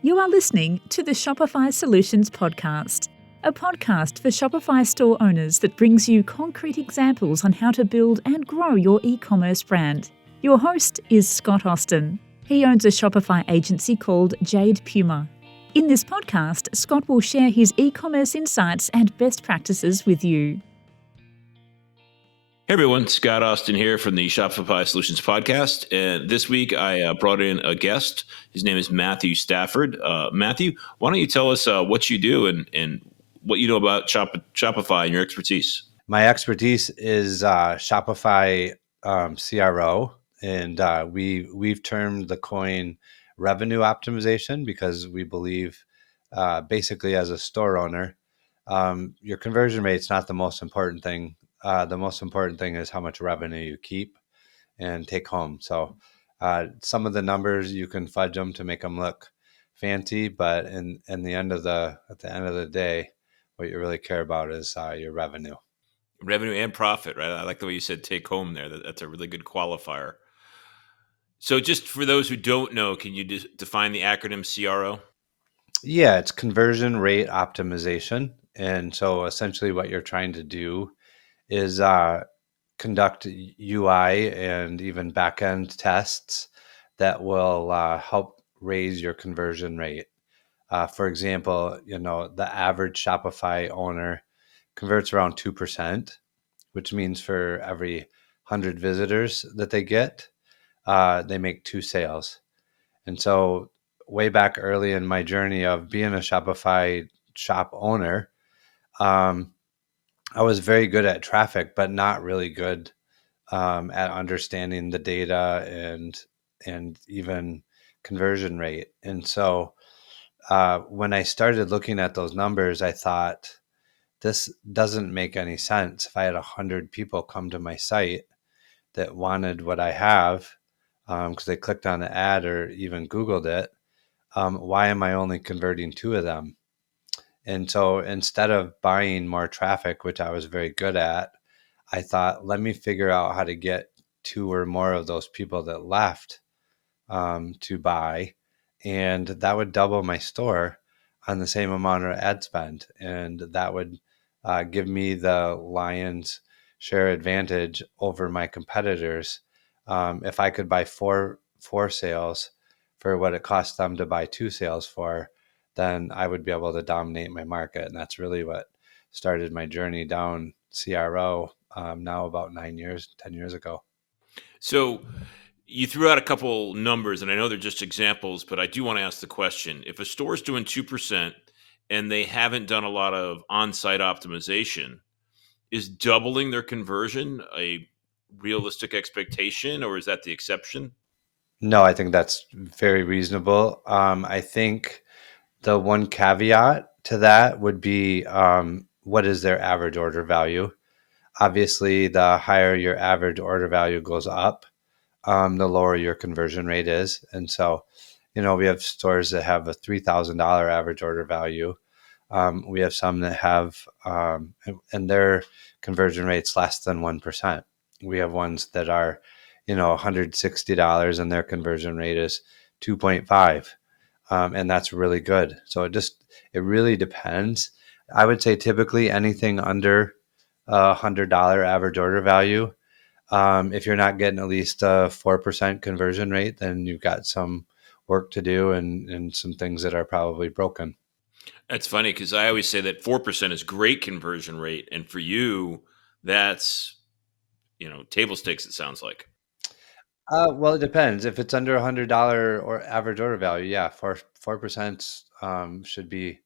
You are listening to the Shopify Solutions Podcast, a podcast for Shopify store owners that brings you concrete examples on how to build and grow your e-commerce brand. Your host is Scott Austin. He owns a Shopify agency called Jade Puma. In this podcast, Scott will share his e-commerce insights and best practices with you. Hey everyone, Scott Austin here from the Shopify Solutions Podcast. And this week I brought in a guest. His name is Matthew Stafford. Matthew, why don't you tell us what you do and what you know about Shopify and your expertise? My expertise is Shopify CRO, and we've termed the coin revenue optimization because we believe basically as a store owner, your conversion rate is not the most important thing. The most important thing is how much revenue you keep and take home. So some of the numbers you can fudge them to make them look fancy, but at the end of the day, what you really care about is your revenue. Revenue and profit, right? I like the way you said take home there. That's a really good qualifier. So just for those who don't know, can you define the acronym CRO? Yeah, it's conversion rate optimization. And so essentially what you're trying to do is conduct UI and even backend tests that will help raise your conversion rate. For example, the average Shopify owner converts around 2%, which means for every 100 visitors that they get, they make 2 sales. And so way back early in my journey of being a Shopify shop owner, I was very good at traffic, but not really good at understanding the data and even conversion rate. And so when I started looking at those numbers, I thought, this doesn't make any sense. If I had 100 people come to my site that wanted what I have, because they clicked on the ad or even Googled it, why am I only converting 2 of them? And so instead of buying more traffic, which I was very good at, I thought, let me figure out how to get 2 or more of those people that left to buy. And that would double my store on the same amount of ad spend. And that would give me the lion's share advantage over my competitors. If I could buy four sales for what it costs them to buy 2 sales for, then I would be able to dominate my market. And that's really what started my journey down CRO now about 10 years ago. So you threw out a couple numbers, and I know they're just examples, but I do want to ask the question. If a store is doing 2% and they haven't done a lot of on-site optimization, is doubling their conversion a realistic expectation, or is that the exception? No, I think that's very reasonable. I think the one caveat to that would be what is their average order value? Obviously, the higher your average order value goes up, the lower your conversion rate is. And so, we have stores that have a $3,000 average order value. We have some that have, and their conversion rate's less than 1%. We have ones that are, $160 and their conversion rate is 2.5. And that's really good. So it really depends. I would say typically anything under $100 average order value, if you're not getting at least a 4% conversion rate, then you've got some work to do and some things that are probably broken. That's funny because I always say that 4% is great conversion rate. And for you, that's, table stakes, it sounds like. Well, it depends. If it's under $100 or average order value, yeah, 4% should be,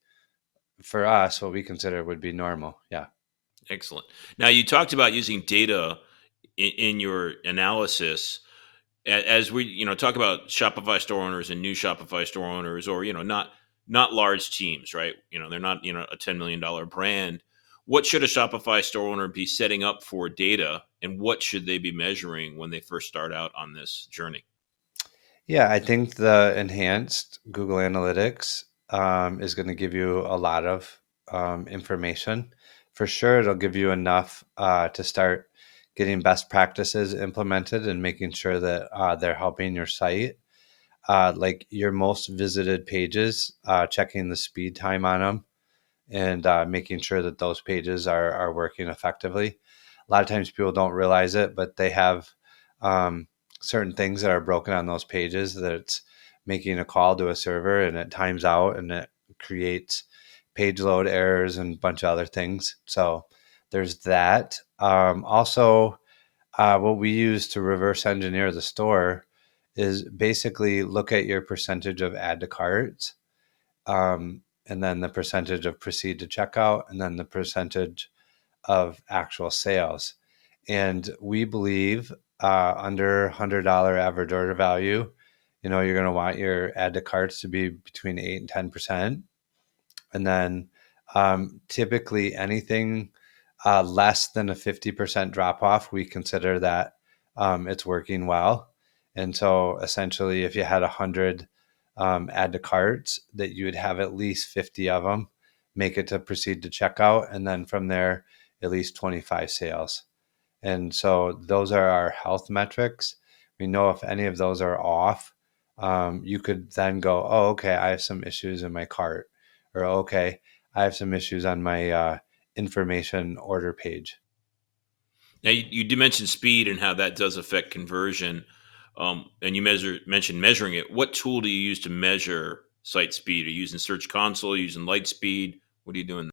for us, what we consider would be normal. Yeah. Excellent. Now, you talked about using data in your analysis. As we, talk about Shopify store owners and new Shopify store owners, or, not large teams, right? They're not, a $10 million brand. What should a Shopify store owner be setting up for data, and what should they be measuring when they first start out on this journey? Yeah, I think the enhanced Google Analytics is going to give you a lot of information. For sure, it'll give you enough to start getting best practices implemented and making sure that they're helping your site. like your most visited pages, checking the speed time on them, and making sure that those pages are working effectively. A lot of times people don't realize it, but they have um, certain things that are broken on those pages that it's making a call to a server and it times out and it creates page load errors and a bunch of other things. So there's that. Also, what we use to reverse engineer the store is basically look at your percentage of add to carts, and then the percentage of proceed to checkout, and then the percentage of actual sales. And we believe under $100 average order value, you're going to want your add to carts to be between 8 and 10%. And then typically anything less than a 50% drop off, we consider that it's working well. And so essentially, if you had 100 add to carts, that you would have at least 50 of them make it to proceed to checkout. And then from there, at least 25 sales. And so those are our health metrics. We know if any of those are off, you could then go, oh, okay, I have some issues in my cart, or okay, I have some issues on my information order page. Now, you did mention speed and how that does affect conversion, and you mentioned measuring it. What tool do you use to measure site speed? Are you using Search Console? Are you using Lightspeed? What are you doing?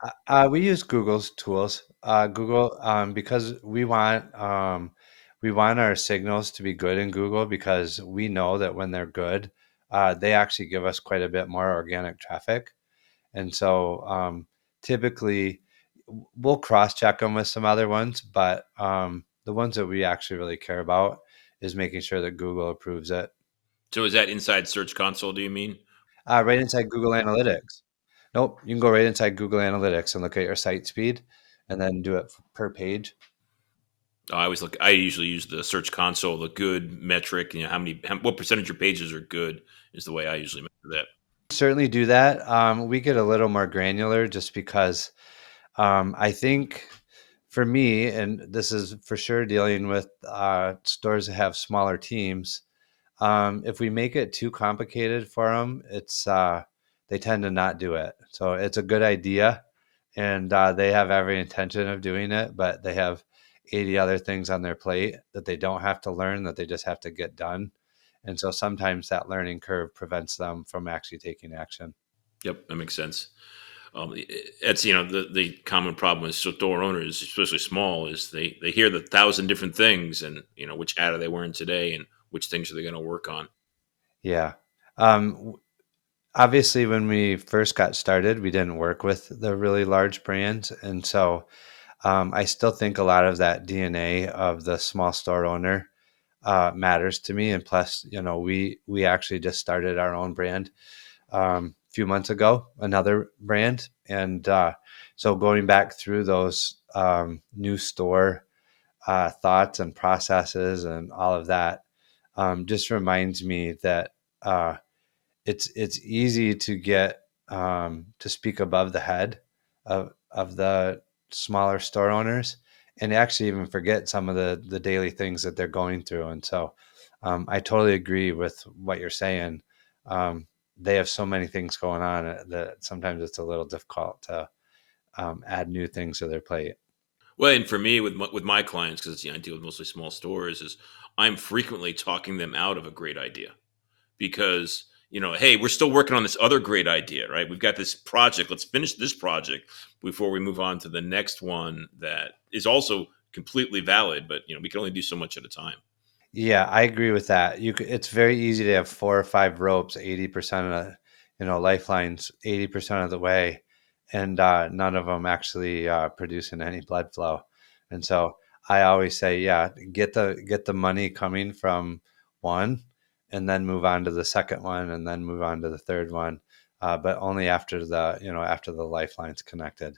We use Google's tools. Google, because we want our signals to be good in Google, because we know that when they're good, they actually give us quite a bit more organic traffic. And so typically we'll cross check them with some other ones, but the ones that we actually really care about is making sure that Google approves it. So is that inside Search Console? Do you mean? Right inside Google Analytics. Nope, you can go right inside Google Analytics and look at your site speed and then do it per page. I always look. I usually use the Search Console, the good metric. What percentage of pages are good is the way I usually measure that. Certainly do that. We get a little more granular just because I think for me, and this is for sure dealing with stores that have smaller teams, if we make it too complicated for them, they tend to not do it. So it's a good idea, and they have every intention of doing it, but they have 80 other things on their plate that they don't have to learn, that they just have to get done. And so sometimes that learning curve prevents them from actually taking action. Yep, that makes sense. It's the common problem with store owners, especially small, is they hear the thousand different things, and which ad are they wearing today, and which things are they going to work on. Yeah. Obviously, when we first got started, we didn't work with the really large brands. And so I still think a lot of that DNA of the small store owner matters to me. And plus, we actually just started our own brand a few months ago, another brand. And so going back through those new store thoughts and processes and all of that just reminds me that it's easy to get to speak above the head of the smaller store owners and actually even forget some of the daily things that they're going through. And so I totally agree with what you're saying. They have so many things going on that sometimes it's a little difficult to add new things to their plate. Well, and for me, with my clients, because I deal with mostly small stores, is I'm frequently talking them out of a great idea because hey, we're still working on this other great idea, right? We've got this project. Let's finish this project before we move on to the next one that is also completely valid, but we can only do so much at a time. Yeah, I agree with that. It's very easy to have 4 or 5 ropes, 80% of lifelines, 80% of the way, and none of them actually producing any blood flow. And so I always say, yeah, get the money coming from one, and then move on to the second one, and then move on to the third one, but only after the lifeline's connected.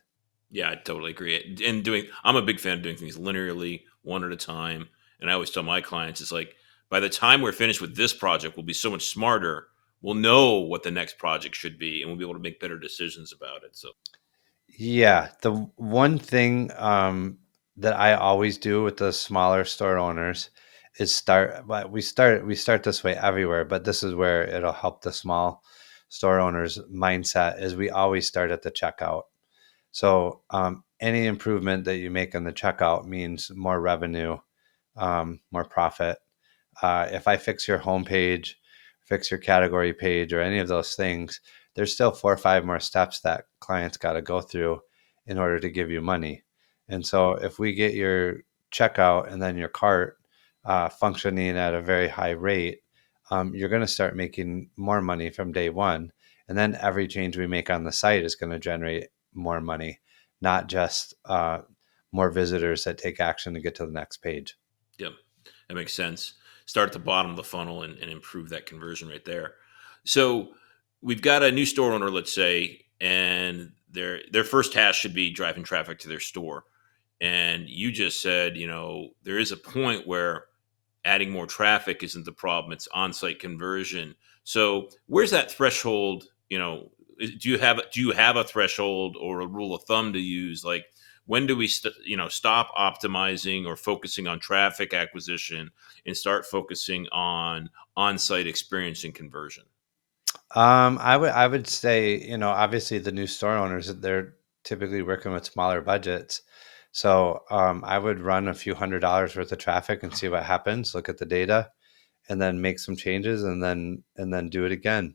Yeah, I totally agree. And I'm a big fan of doing things linearly, one at a time. And I always tell my clients, it's like, by the time we're finished with this project, we'll be so much smarter. We'll know what the next project should be, and we'll be able to make better decisions about it. So, Yeah, the one thing that I always do with the smaller store owners is we start this way everywhere, but this is where it'll help the small store owners mindset is we always start at the checkout. So any improvement that you make on the checkout means more revenue, more profit. If I fix your homepage, fix your category page, or any of those things, there's still 4 or 5 more steps that clients got to go through in order to give you money. And so if we get your checkout and then your cart functioning at a very high rate, you're going to start making more money from day one. And then every change we make on the site is going to generate more money, not just more visitors that take action to get to the next page. Yep, that makes sense. Start at the bottom of the funnel and improve that conversion right there. So we've got a new store owner, let's say, and their first task should be driving traffic to their store. And you just said, there is a point where adding more traffic isn't the problem; it's on-site conversion. So where's that threshold? Do you have a threshold or a rule of thumb to use? Like, when do we stop optimizing or focusing on traffic acquisition and start focusing on site experience and conversion? I would say, obviously the new store owners, they're typically working with smaller budgets. So I would run a few $100s worth of traffic and see what happens, look at the data, and then make some changes, and then do it again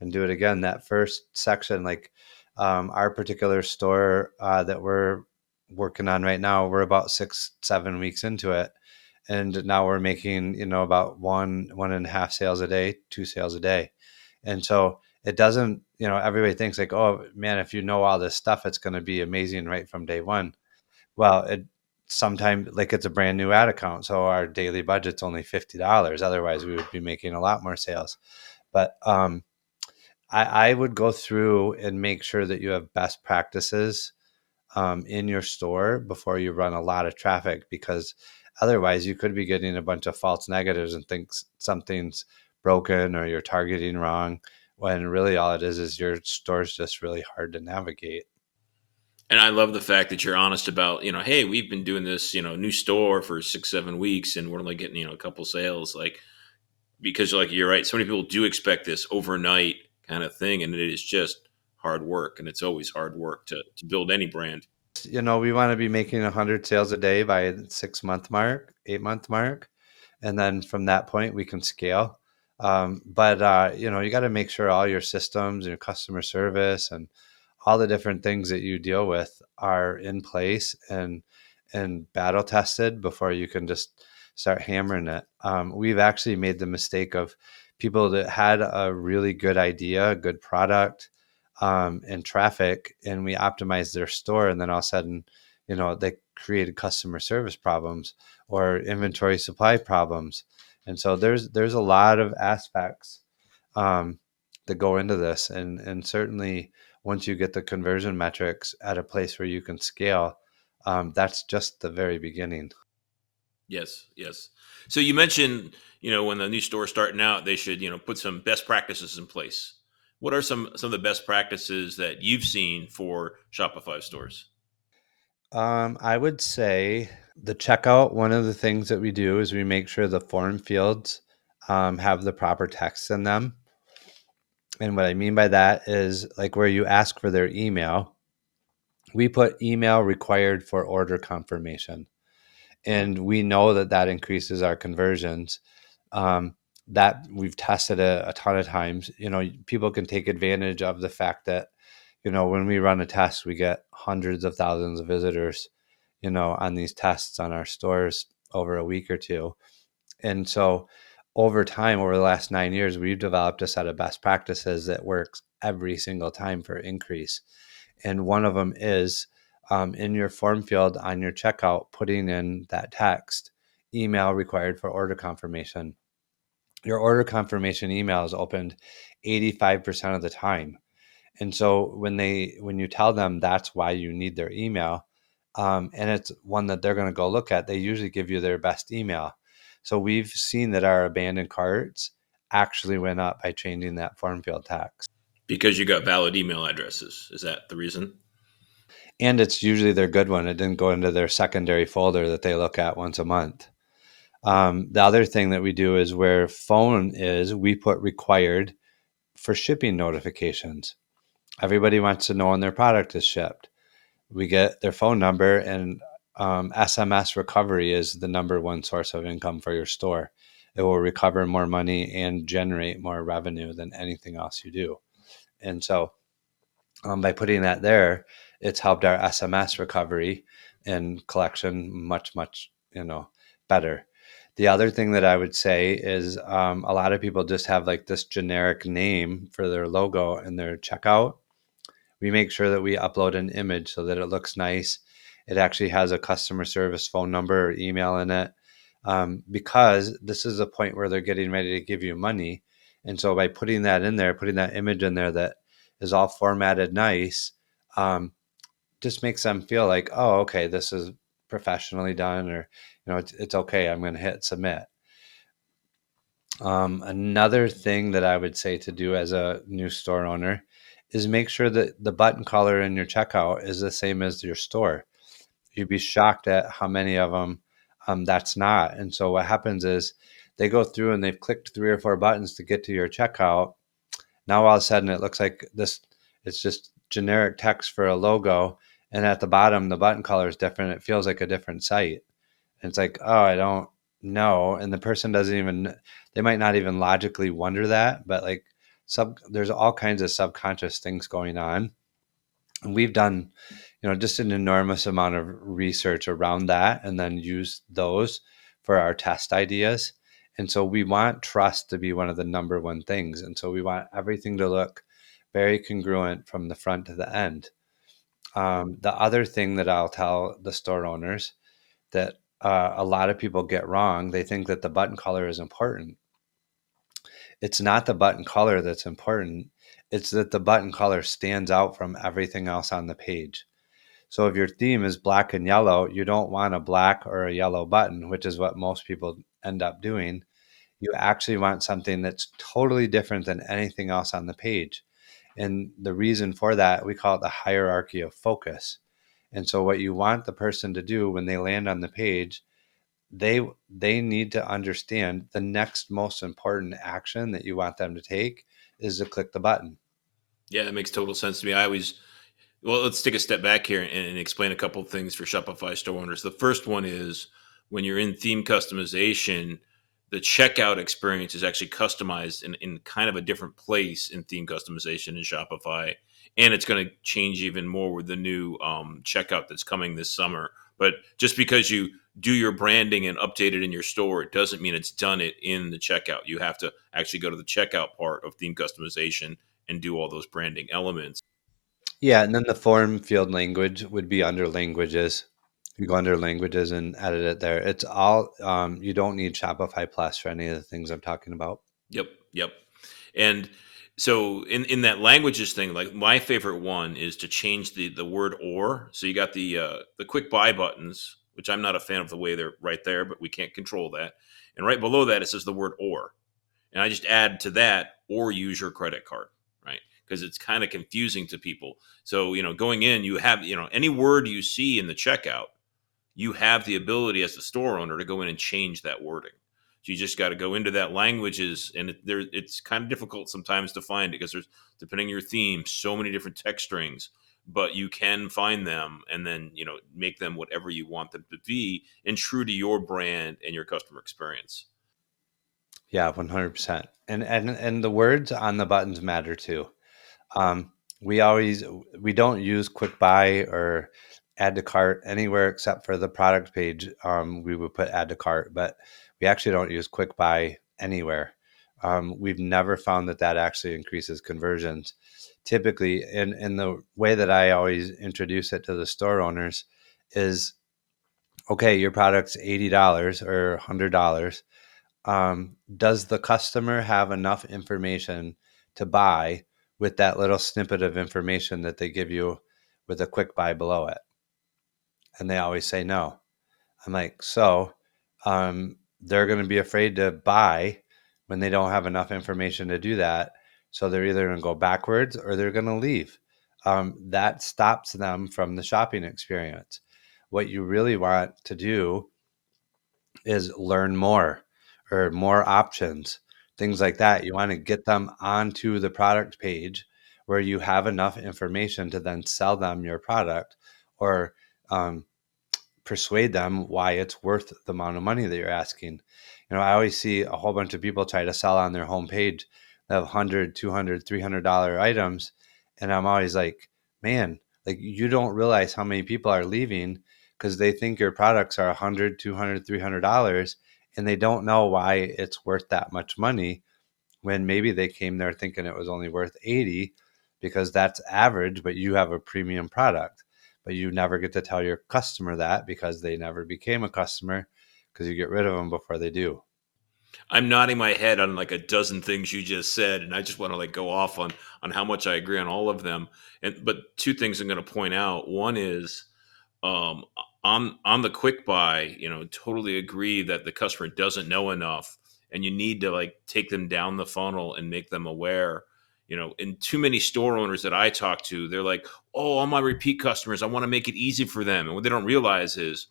and do it again. That first section, like our particular store that we're working on right now, we're about 6, 7 weeks into it. And now we're making, about 1.5 sales a day, 2 sales a day. And so it doesn't, everybody thinks like, oh man, if you know all this stuff, it's going to be amazing right from day one. Well, it sometimes like it's a brand new ad account. So our daily budget's only $50. Otherwise we would be making a lot more sales. But I would go through and make sure that you have best practices in your store before you run a lot of traffic, because otherwise you could be getting a bunch of false negatives and think something's broken or you're targeting wrong, when really all it is your store's just really hard to navigate. And I love the fact that you're honest about, hey, we've been doing this, new store for 6, 7 weeks, and we're only getting, a couple sales. Like, because like you're right, so many people do expect this overnight kind of thing, and it is just hard work, and it's always hard work to build any brand. We want to be making 100 sales a day by the 6 month mark, 8 month mark. And then from that point, we can scale. But you got to make sure all your systems and your customer service and all the different things that you deal with are in place and battle tested before you can just start hammering it. We've actually made the mistake of people that had a really good idea, a good product, and traffic, and we optimized their store, and then all of a sudden, they created customer service problems or inventory supply problems. And so there's a lot of aspects that go into this, and certainly once you get the conversion metrics at a place where you can scale, that's just the very beginning. Yes, yes. So you mentioned, when the new store starting out, they should, put some best practices in place. What are some of the best practices that you've seen for Shopify stores? I would say the checkout, one of the things that we do is we make sure the form fields have the proper text in them. And what I mean by that is like where you ask for their email, we put email required for order confirmation. And we know that that increases our conversions. That we've tested a ton of times. People can take advantage of the fact that, when we run a test, we get hundreds of thousands of visitors, on these tests on our stores over a week or two. And so over time, over the last 9 years, we've developed a set of best practices that works every single time for increase. And one of them is in your form field on your checkout, putting in that text, email required for order confirmation. Your order confirmation email is opened 85% of the time. And so when you tell them that's why you need their email, and it's one that they're going to go look at, they usually give you their best email. So we've seen that our abandoned carts actually went up by changing that form field text. Because you got valid email addresses. Is that the reason? And it's usually their good one. It didn't go into their secondary folder that they look at once a month. The other thing that we do is where phone is, we put required for shipping notifications. Everybody wants to know when their product is shipped. We get their phone number, and SMS recovery is the number one source of income for your store. It will recover more money and generate more revenue than anything else you do. And so by putting that there, it's helped our SMS recovery and collection much, much, better. The other thing that I would say is a lot of people just have like this generic name for their logo and their checkout. We make sure that we upload an image so that it looks nice. It actually has a customer service phone number or email in it, because this is a point where they're getting ready to give you money. And so by putting that in there, putting that image in there that is all formatted nice, um, just makes them feel like, oh, okay, this is professionally done, or it's okay. I'm going to hit submit. Another thing that I would say to do as a new store owner is make sure that the button color in your checkout is the same as your store. You'd be shocked at how many of them that's not. And so what happens is they go through and they've clicked 3 or 4 buttons to get to your checkout. Now all of a sudden it looks like this, it's just generic text for a logo. And at the bottom, the button color is different. It feels like a different site. And it's like, oh, I don't know. And the person doesn't even, they might not even logically wonder that, but like there's all kinds of subconscious things going on. And we've done, just an enormous amount of research around that and then use those for our test ideas. And so we want trust to be one of the number one things. And so we want everything to look very congruent from the front to the end. The other thing that I'll tell the store owners that a lot of people get wrong, they think that the button color is important. It's not the button color that's important. It's that the button color stands out from everything else on the page. So if your theme is black and yellow, you don't want a black or a yellow button, which is what most people end up doing. You actually want something that's totally different than anything else on the page. And the reason for that, we call it the hierarchy of focus. And so what you want the person to do when they land on the page, they need to understand the next most important action that you want them to take is to click the button. Yeah, that makes total sense to me. Well, let's take a step back here and explain a couple of things for Shopify store owners. The first one is when you're in theme customization, the checkout experience is actually customized in kind of a different place in theme customization in Shopify. And it's going to change even more with the new checkout that's coming this summer. But just because you do your branding and update it in your store, it doesn't mean it's done it in the checkout. You have to actually go to the checkout part of theme customization and do all those branding elements. Yeah, and then the form field language would be under languages. You go under languages and edit it there. It's all you don't need Shopify Plus for any of the things I'm talking about. Yep, yep. And so in that languages thing, like my favorite one is to change the word or. So you got the quick buy buttons, which I'm not a fan of the way they're right there, but we can't control that. And right below that it says the word or. And I just add to that or use your credit card, right? Because it's kind of confusing to people. So, going in, you have, any word you see in the checkout, you have the ability as the store owner to go in and change that wording. So you just got to go into that languages, and it's kind of difficult sometimes to find it because there's, depending on your theme, so many different text strings. But you can find them and then make them whatever you want them to be, and true to your brand and your customer experience. Yeah, 100%. And the words on the buttons matter too. Um, we don't use quick buy or add to cart anywhere except for the product page. We would put add to cart, but we actually don't use quick buy anywhere. We've never found that actually increases conversions. Typically, in the way that I always introduce it to the store owners is, okay, your product's $80 or $100. Does the customer have enough information to buy with that little snippet of information that they give you with a quick buy below it? And they always say no. I'm like, so they're going to be afraid to buy when they don't have enough information to do that. So they're either going to go backwards or they're going to leave. That stops them from the shopping experience. What you really want to do is learn more or more options, things like that. You want to get them onto the product page where you have enough information to then sell them your product, or um, persuade them why it's worth the amount of money that you're asking. I always see a whole bunch of people try to sell on their homepage that have 100, 200, $300 items. And I'm always like, man, like, you don't realize how many people are leaving because they think your products are 100, 200, $300, and they don't know why it's worth that much money, when maybe they came there thinking it was only worth 80 because that's average, but you have a premium product. But you never get to tell your customer that because they never became a customer, because you get rid of them before they do. I'm nodding my head on like a dozen things you just said, and I just want to like go off on how much I agree on all of them. And but two things I'm going to point out. One is um, on the quick buy, totally agree that the customer doesn't know enough, and you need to like take them down the funnel and make them aware. And too many store owners that I talk to, they're like, "Oh, all my repeat customers, I want to make it easy for them," and what they don't realize is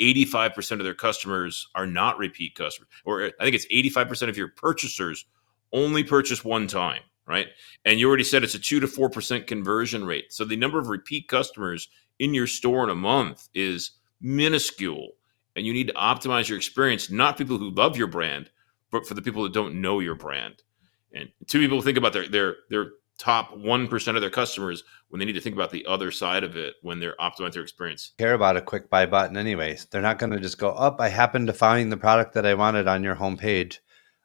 85% of their customers are not repeat customers. Or I think it's 85% of your purchasers only purchase one time, right? And you already said it's a 2 to 4% conversion rate. So the number of repeat customers in your store in a month is minuscule. And you need to optimize your experience, not people who love your brand, but for the people that don't know your brand. And two people think about their top 1% of their customers when they need to think about the other side of it when they're optimizing their experience. Care about a quick buy button anyways. They're not going to just go up, I happened to find the product that I wanted on your homepage.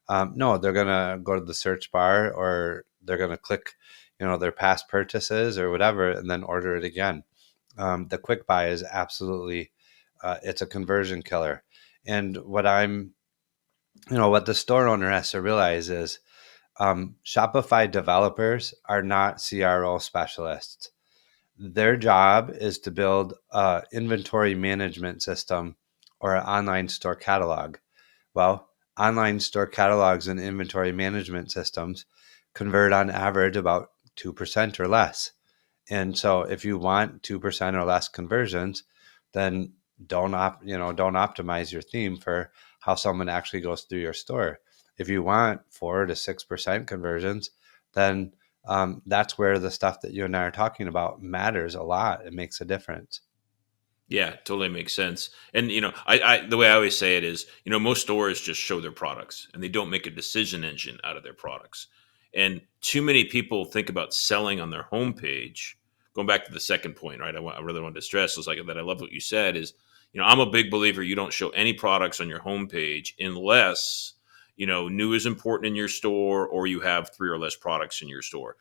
No, they're going to go to the search bar, or they're going to click, their past purchases or whatever, and then order it again. The quick buy is absolutely, it's a conversion killer. And what the store owner has to realize is, Shopify developers are not CRO specialists. Their job is to build a inventory management system or an online store catalog. Well, online store catalogs and inventory management systems convert on average about 2% or less. And so if you want 2% or less conversions, then don't optimize your theme for how someone actually goes through your store. If you want 4 to 6% conversions, then that's where the stuff that you and I are talking about matters a lot. It makes a difference. Yeah, totally makes sense. And I the way I always say it is, most stores just show their products and they don't make a decision engine out of their products. And too many people think about selling on their homepage. Going back to the second point, right? I really wanted to stress was like that. I love what you said is, I'm a big believer you don't show any products on your homepage unless new is important in your store or you have 3 or less products in your store.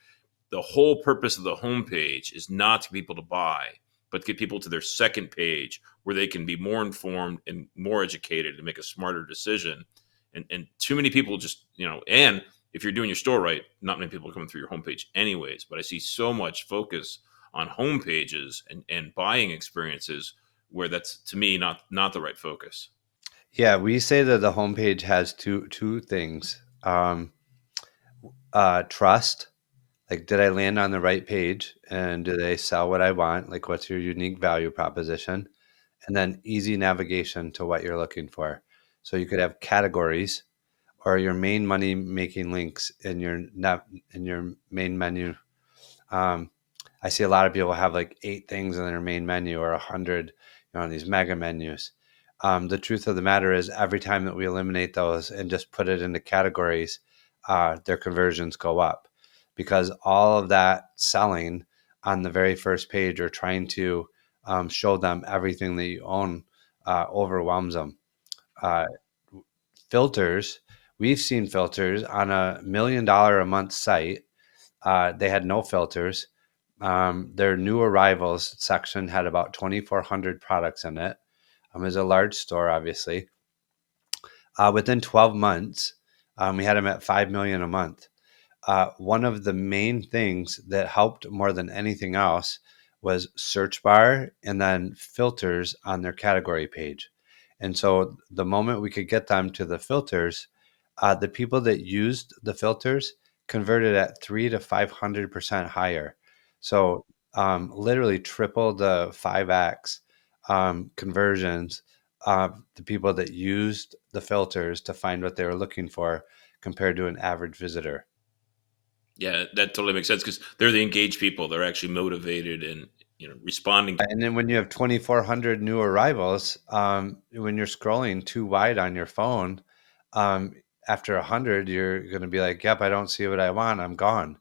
The whole purpose of the homepage is not to get people to buy, but to get people to their second page where they can be more informed and more educated and make a smarter decision. And too many people just, and if you're doing your store right, not many people are coming through your homepage anyways. But I see so much focus on homepages and buying experiences where that's to me not the right focus. Yeah, we say that the homepage has two things. Trust. Like, did I land on the right page, and do they sell what I want? Like, what's your unique value proposition? And then easy navigation to what you're looking for. So you could have categories or your main money making links in your main menu. Um, I see a lot of people have like 8 things in their main menu, or 100, these mega menus. The truth of the matter is, every time that we eliminate those and just put it into categories, their conversions go up, because all of that selling on the very first page, or trying to show them everything that you own, overwhelms them. Uh, Filters, we've seen filters on $1 million a month site. They had no filters. Their new arrivals section had about 2,400 products in it. It was a large store, obviously. Within 12 months, we had them at 5 million a month. One of the main things that helped more than anything else was search bar and then filters on their category page. And so the moment we could get them to the filters, the people that used the filters converted at 300 to 500% higher. So literally triple the 5x conversions the people that used the filters to find what they were looking for compared to an average visitor. Yeah, that totally makes sense because they're the engaged people. They're actually motivated and responding. And then when you have 2,400 new arrivals, when you're scrolling too wide on your phone, um, after 100, you're going to be like, yep, I don't see what I want. I'm gone.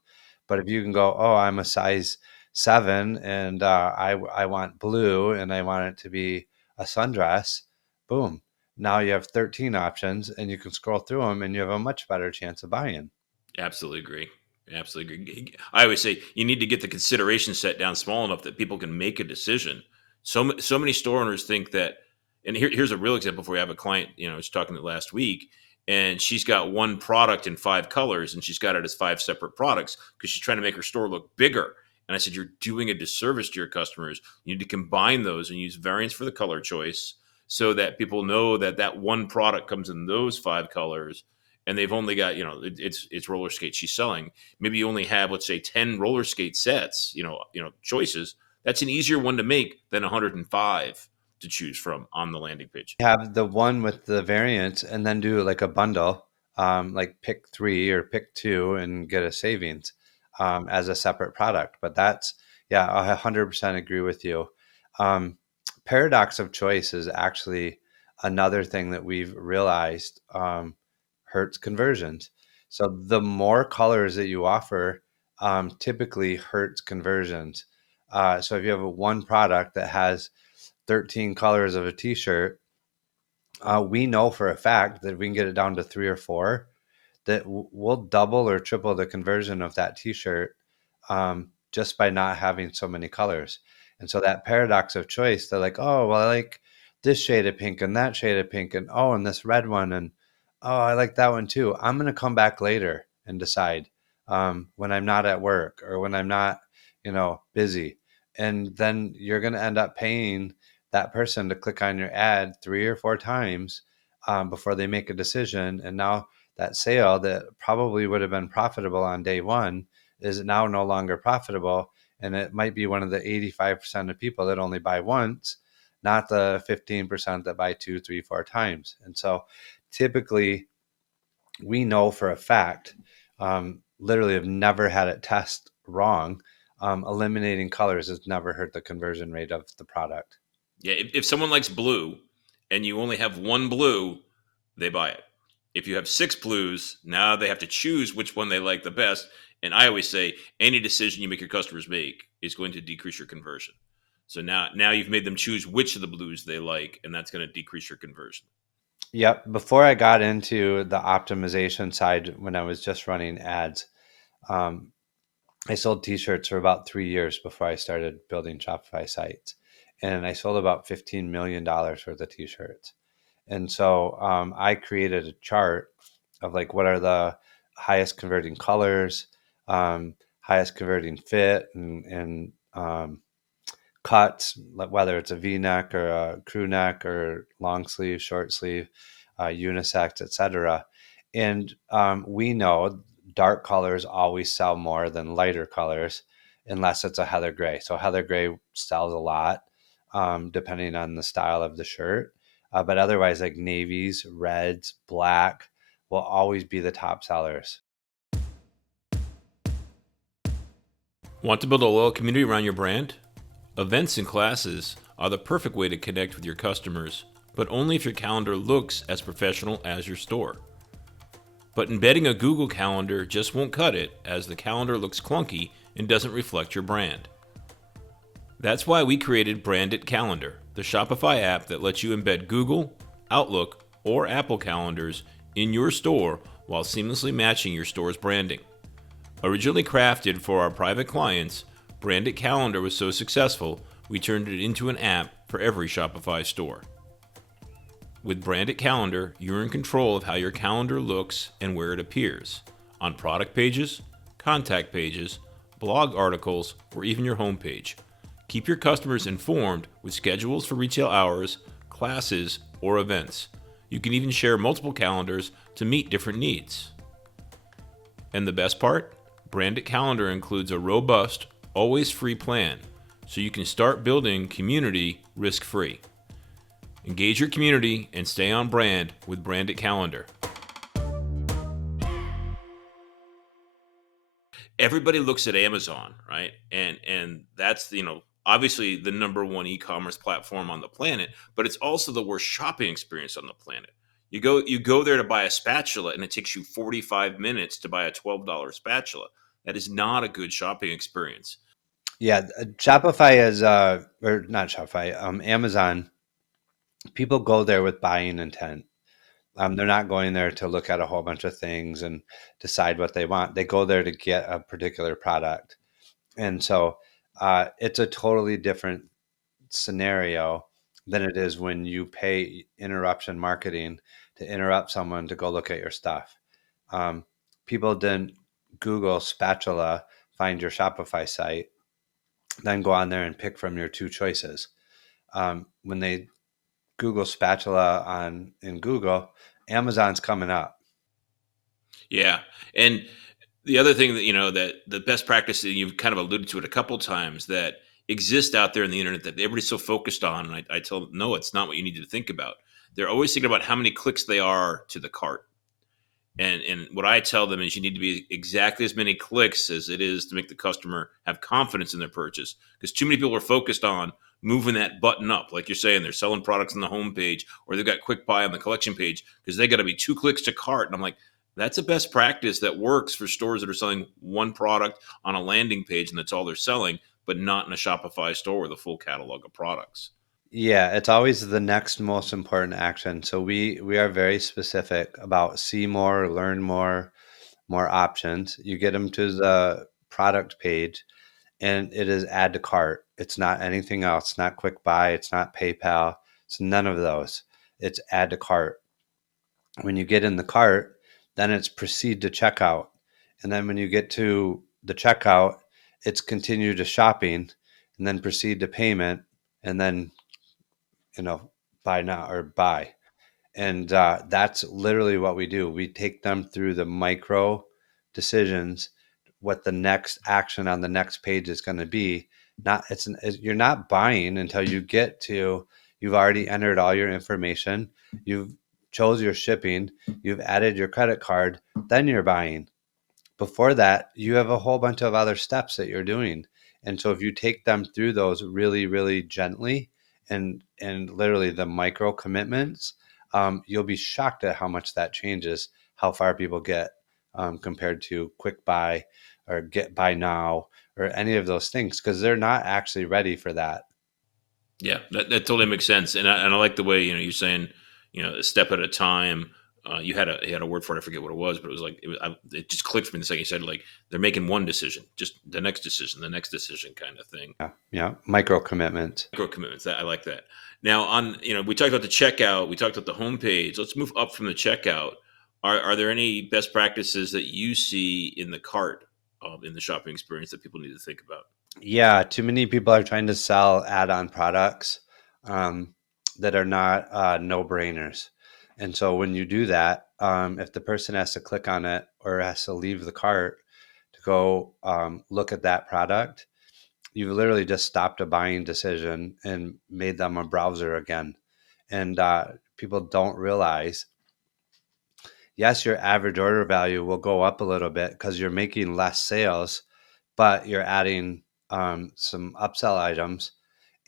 But if you can go, oh, I'm a size 7 and I want blue and I want it to be a sundress, boom. Now you have 13 options and you can scroll through them and you have a much better chance of buying. Absolutely agree. Absolutely agree. I always say you need to get the consideration set down small enough that people can make a decision. So many store owners think that, and here's a real example for you. I have a client, I was talking to last week, and she's got one product in 5 colors, and she's got it as 5 separate products because she's trying to make her store look bigger. And I said, you're doing a disservice to your customers. You need to combine those and use variants for the color choice so that people know that that one product comes in those 5 colors, and they've only got, it's roller skates she's selling. Maybe you only have, let's say, 10 roller skate sets, choices. That's an easier one to make than 105 to choose from on the landing page. Have the one with the variants and then do like a bundle, like pick 3 or pick 2 and get a savings as a separate product. But that's, yeah, I 100% agree with you. Paradox of choice is actually another thing that we've realized hurts conversions. So the more colors that you offer typically hurts conversions. So if you have one product that has 13 colors of a t-shirt, we know for a fact that if we can get it down to 3 or 4, that we'll double or triple the conversion of that t-shirt just by not having so many colors. And so that paradox of choice, they're like, oh, well, I like this shade of pink and that shade of pink and oh, and this red one, and oh, I like that one too. I'm going to come back later and decide when I'm not at work or when I'm not, busy. And then you're going to end up paying that person to click on your ad 3 or 4 times before they make a decision. And now that sale that probably would have been profitable on day 1 is now no longer profitable. And it might be one of the 85% of people that only buy once, not the 15% that buy 2, 3, 4 times. And so typically we know for a fact, literally have never had it test wrong. Eliminating colors has never hurt the conversion rate of the product. Yeah, if someone likes blue and you only have one blue, they buy it. If you have 6 blues, now they have to choose which one they like the best. And I always say any decision you make your customers make is going to decrease your conversion. So now you've made them choose which of the blues they like, and that's going to decrease your conversion. Yep. Before I got into the optimization side, when I was just running ads, I sold t-shirts for about 3 years before I started building Shopify sites. And I sold about $15 million worth of t-shirts. And so I created a chart of like, what are the highest converting colors, highest converting fit and cuts, whether it's a V-neck or a crew neck or long sleeve, short sleeve, unisex, etc. And we know dark colors always sell more than lighter colors unless it's a heather gray. So heather gray sells a lot depending on the style of the shirt. But otherwise, like navies, reds, black will always be the top sellers. Want to build a loyal community around your brand? Events and classes are the perfect way to connect with your customers, but only if your calendar looks as professional as your store. But embedding a Google Calendar just won't cut it, as the calendar looks clunky and doesn't reflect your brand. That's why we created Branded Calendar, the Shopify app that lets you embed Google, Outlook, or Apple calendars in your store while seamlessly matching your store's branding. Originally crafted for our private clients, Branded Calendar was so successful, we turned it into an app for every Shopify store. With Branded Calendar, you're in control of how your calendar looks and where it appears, on product pages, contact pages, blog articles, or even your homepage. Keep your customers informed with schedules for retail hours, classes, or events. You can even share multiple calendars to meet different needs. And the best part? Branded Calendar includes a robust, always free plan, so you can start building community risk-free. Engage your community and stay on brand with Branded Calendar. Everybody looks at Amazon, right? And that's, obviously the number one e-commerce platform on the planet, but it's also the worst shopping experience on the planet. You go there to buy a spatula and it takes you 45 minutes to buy a $12 spatula. That is not a good shopping experience. Yeah, Shopify is or not Shopify, Amazon. People go there with buying intent. They're not going there to look at a whole bunch of things and decide what they want. They go there to get a particular product. And so it's a totally different scenario than it is when you pay interruption marketing to interrupt someone to go look at your stuff. People didn't Google spatula, find your Shopify site, then go on there and pick from your two choices. When they Google spatula in Google, Amazon's coming up. Yeah. And the other thing that, that the best practice that you've kind of alluded to it a couple times that exist out there in the internet that everybody's so focused on. And I tell them, no, it's not what you need to think about. They're always thinking about how many clicks they are to the cart. And what I tell them is you need to be exactly as many clicks as it is to make the customer have confidence in their purchase. Because too many people are focused on moving that button up. Like you're saying, they're selling products on the home page or they've got quick buy on the collection page because they got to be 2 clicks to cart. And I'm like, that's a best practice that works for stores that are selling one product on a landing page and that's all they're selling, but not in a Shopify store with a full catalog of products. Yeah, it's always the next most important action. So we are very specific about see more, learn more, more options. You get them to the product page and it is add to cart. It's not anything else. It's not quick buy. It's not PayPal. It's none of those. It's add to cart. When you get in the cart, then it's proceed to checkout. And then when you get to the checkout, it's continue to shopping and then proceed to payment and then, buy now or buy. And that's literally what we do. We take them through the micro decisions, what the next action on the next page is going to be. You're not buying until you've already entered all your information. You've chose your shipping. You've added your credit card. Then you're buying. Before that, you have a whole bunch of other steps that you're doing. And so if you take them through those really, really gently and literally the micro commitments, you'll be shocked at how much that changes how far people get compared to quick buy or get buy now or any of those things because they're not actually ready for that. Yeah, that totally makes sense. And I like the way, you're saying, a step at a time. You had a word for it. I forget what it was, but it was like, it just clicked for me the second you said, like, they're making one decision, just the next decision kind of thing. Yeah. Micro commitments. Micro commitments. I like that. Now we talked about the checkout, we talked about the homepage. Let's move up from the checkout. Are there any best practices that you see in the cart in the shopping experience that people need to think about? Yeah, too many people are trying to sell add-on products that are not no-brainers. And so when you do that, if the person has to click on it or has to leave the cart to go look at that product, you've literally just stopped a buying decision and made them a browser again. And people don't realize, yes, your average order value will go up a little bit because you're making less sales, but you're adding some upsell items,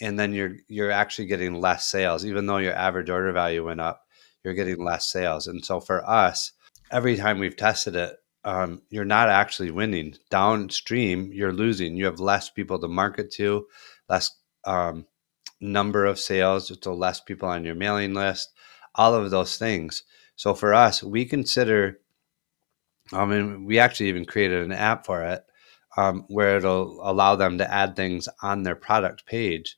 and then you're actually getting less sales. Even though your average order value went up, you're getting less sales. And so for us, every time we've tested it, you're not actually winning. Downstream, you're losing. You have less people to market to, less number of sales, so less people on your mailing list, all of those things. So for us, we consider, and we actually even created an app for it, where it'll allow them to add things on their product page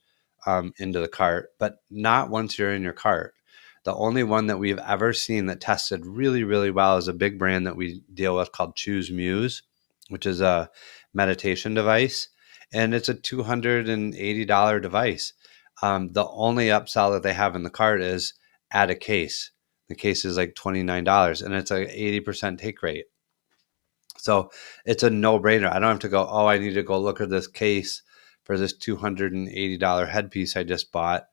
into the cart, but not once you're in your cart. The only one that we've ever seen that tested really, really well is a big brand that we deal with called Choose Muse, which is a meditation device. And it's a $280 device. The only upsell that they have in the cart is add a case. The case is like $29 and it's an 80% take rate. So it's a no-brainer. I don't have to go, oh, I need to go look at this case for this $280 headpiece I just bought.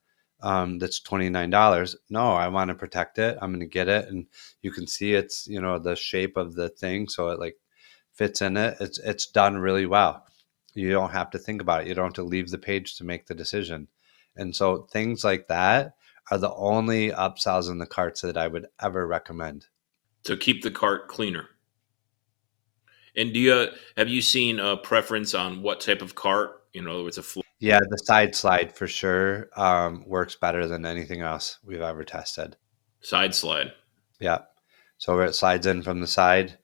that's $29. No, I want to protect it. I'm going to get it. And you can see it's, the shape of the thing. So it like fits in it. It's done really well. You don't have to think about it. You don't have to leave the page to make the decision. And so things like that are the only upsells in the carts that I would ever recommend. So keep the cart cleaner. And have you seen a preference on what type of cart? In other words, a floor Yeah, the side slide for sure works better than anything else we've ever tested. side slide. Yeah. So where it slides in from the side,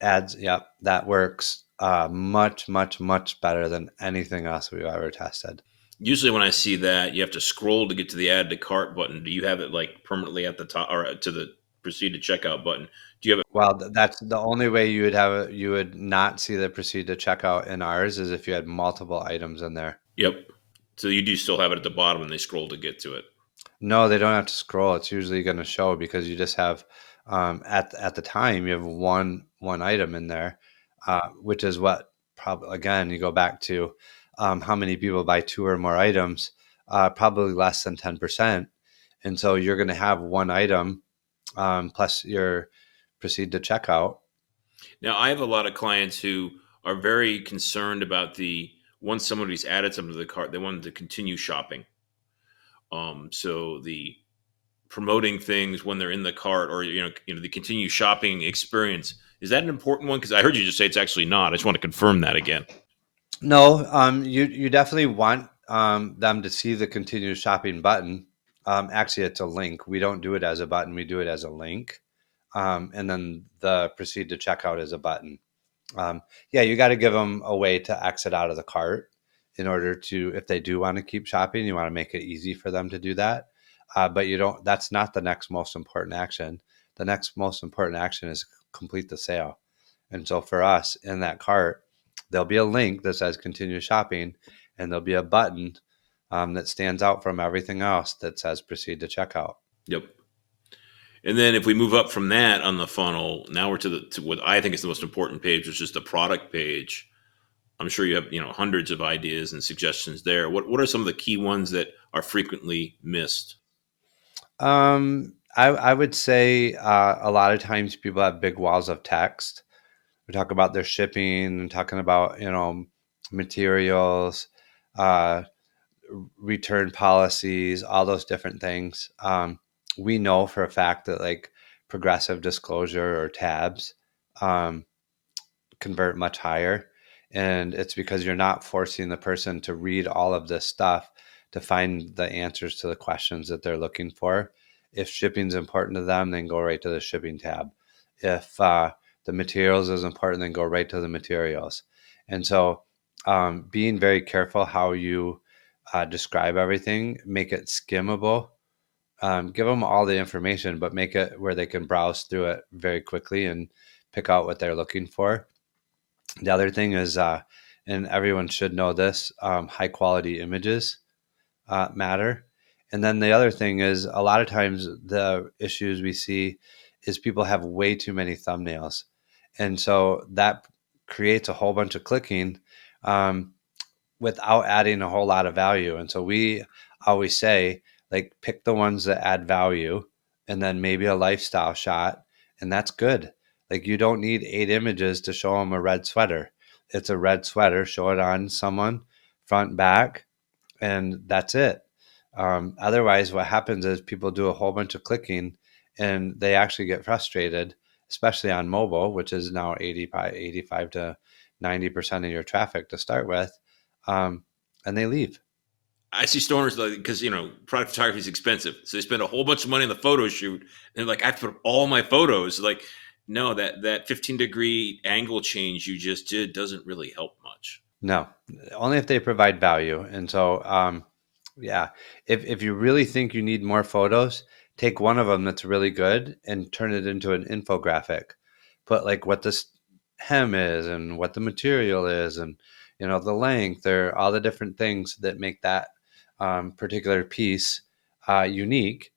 adds, yep, that works much, much, much better than anything else we've ever tested. Usually when I see that, you have to scroll to get to the add to cart button. Do you have it like permanently at the top or to the proceed to checkout button? Do you have it? Well, that's the only way you would have it. You would not see the proceed to checkout in ours is if you had multiple items in there. Yep. So you do still have it at the bottom and they scroll to get to it. No, they don't have to scroll. It's usually going to show because you just have at the time you have one item in there, which is what probably again you go back to how many people buy two or more items, probably less than 10%, and so you're going to have one item plus your proceed to checkout. Now, I have a lot of clients who are very concerned about once somebody's added something to the cart, they want them to continue shopping. So the promoting things when they're in the cart, or the continue shopping experience, is that an important one? Because I heard you just say it's actually not. I just want to confirm that again. No, you definitely want them to see the continue shopping button. Actually, it's a link. We don't do it as a button. We do it as a link. And then the proceed to checkout is a button. Yeah, you got to give them a way to exit out of the cart in order to, if they do want to keep shopping, you want to make it easy for them to do that. But that's not the next most important action. The next most important action is complete the sale. And so for us in that cart, there'll be a link that says continue shopping, and there'll be a button that stands out from everything else that says proceed to checkout. Yep. And then if we move up from that on the funnel, now we're to what I think is the most important page, which is the product page. I'm sure you have hundreds of ideas and suggestions there. What are some of the key ones that are frequently missed? I would say a lot of times people have big walls of text. We talk about their shipping and talking about materials, uh, return policies, all those different things. We know for a fact that like progressive disclosure or tabs um, convert much higher. And it's because you're not forcing the person to read all of this stuff to find the answers to the questions that they're looking for. If shipping is important to them, then go right to the shipping tab. If the materials is important, then go right to the materials. And so being very careful how you describe everything, make it skimmable. Give them all the information, but make it where they can browse through it very quickly and pick out what they're looking for. The other thing is, and everyone should know this, high quality images matter. And then the other thing is, a lot of times the issues we see is people have way too many thumbnails. And so that creates a whole bunch of clicking without adding a whole lot of value. And so we always say, like, pick the ones that add value and then maybe a lifestyle shot. And that's good. Like, you don't need 8 images to show them a red sweater. It's a red sweater, show it on someone front, back, and that's it. Otherwise, what happens is people do a whole bunch of clicking and they actually get frustrated, especially on mobile, which is now 85 to 90% of your traffic to start with, and they leave. I see store owners because product photography is expensive, so they spend a whole bunch of money on the photo shoot. And they're like, I have to put up all my photos. Like, no, that 15-degree angle change you just did doesn't really help much. No, only if they provide value. And so, yeah, if you really think you need more photos, take one of them that's really good and turn it into an infographic. Put like what this hem is and what the material is and the length or all the different things that make that particular piece unique.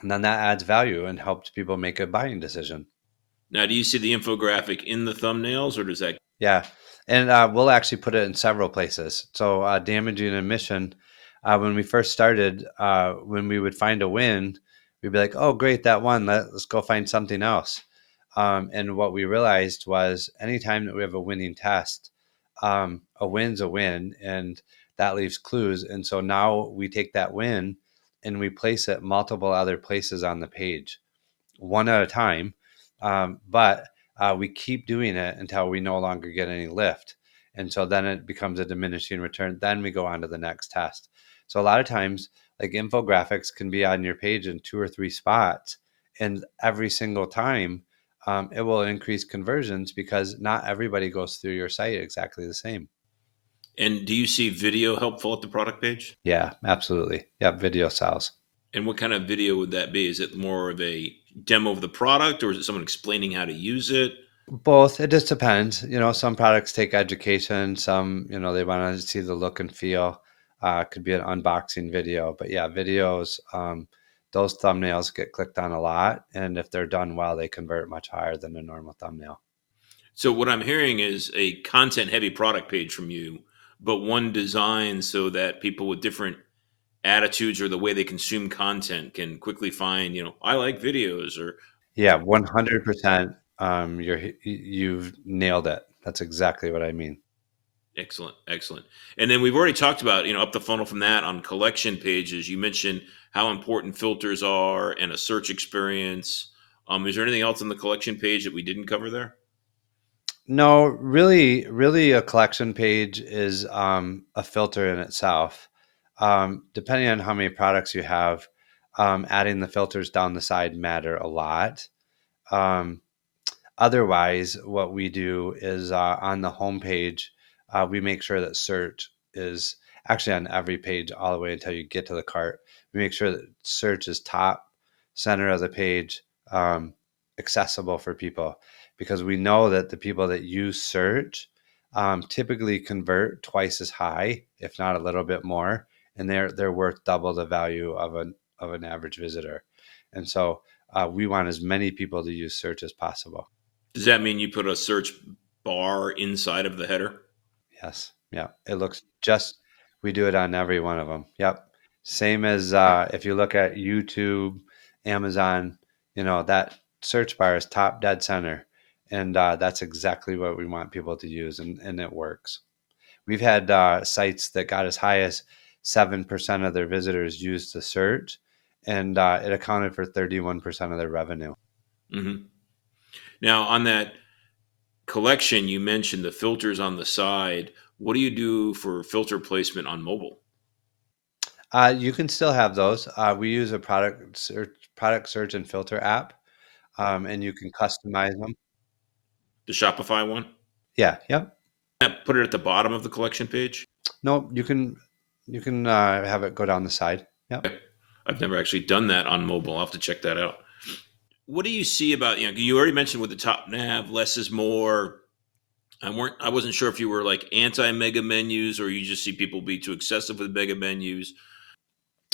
And then that adds value and helps people make a buying decision. Now, do you see the infographic in the thumbnails, or does that? Yeah. And we'll actually put it in several places. So damaging emission, When we first started, when we would find a win, we'd be like, "Oh, great, that one. Let's go find something else." And what we realized was, anytime that we have a winning test, a win's a win, and that leaves clues. And so now we take that win and we place it multiple other places on the page, one at a time. But we keep doing it until we no longer get any lift. And so then it becomes a diminishing return. Then we go on to the next test. So a lot of times, like, infographics can be on your page in 2 or 3 spots. And every single time, it will increase conversions because not everybody goes through your site exactly the same. And do you see video helpful at the product page? Yeah, absolutely. Yeah, video sells. And what kind of video would that be? Is it more of a demo of the product, or is it someone explaining how to use it? Both. It just depends. Some products take education. Some, they want to see the look and feel. Could be an unboxing video, but yeah, videos. Those thumbnails get clicked on a lot, and if they're done well, they convert much higher than a normal thumbnail. So what I'm hearing is a content heavy product page from you, but one designed so that people with different attitudes or the way they consume content can quickly find, I like videos, or Yeah, 100%. You've nailed it. That's exactly what I mean. excellent, excellent. And then we've already talked about, up the funnel from that on collection pages. You mentioned how important filters are and a search experience. Is there anything else on the collection page that we didn't cover there? No, really, a collection page is a filter in itself. Depending on how many products you have, adding the filters down the side matter a lot. Um, Otherwise, what we do is, on the home page, we make sure that search is actually on every page all the way until you get to the cart. We make sure that search is top center of the page, accessible for people, because we know that the people that use search typically convert twice as high, if not a little bit more, and they're worth double the value of an average visitor. And so we want as many people to use search as possible. Does that mean you put a search bar inside of the header? Yes. Yeah. It looks just, we do it on every one of them. Yep. Same as if you look at YouTube, Amazon, that search bar is top dead center. And that's exactly what we want people to use. And it works. We've had sites that got as high as 7% of their visitors used the search, and it accounted for 31% of their revenue. Hmm. Now, on that collection, you mentioned the filters on the side. What do you do for filter placement on mobile? You can still have those. We use a product search and filter app, and you can customize them. The Shopify one? Yeah, yep. Put it at the bottom of the collection page? No, you can have it go down the side. Yep. Okay. I've never actually done that on mobile. I'll have to check that out. What do you see about, you already mentioned with the top nav, less is more. I wasn't sure if you were like anti mega menus, or you just see people be too excessive with mega menus.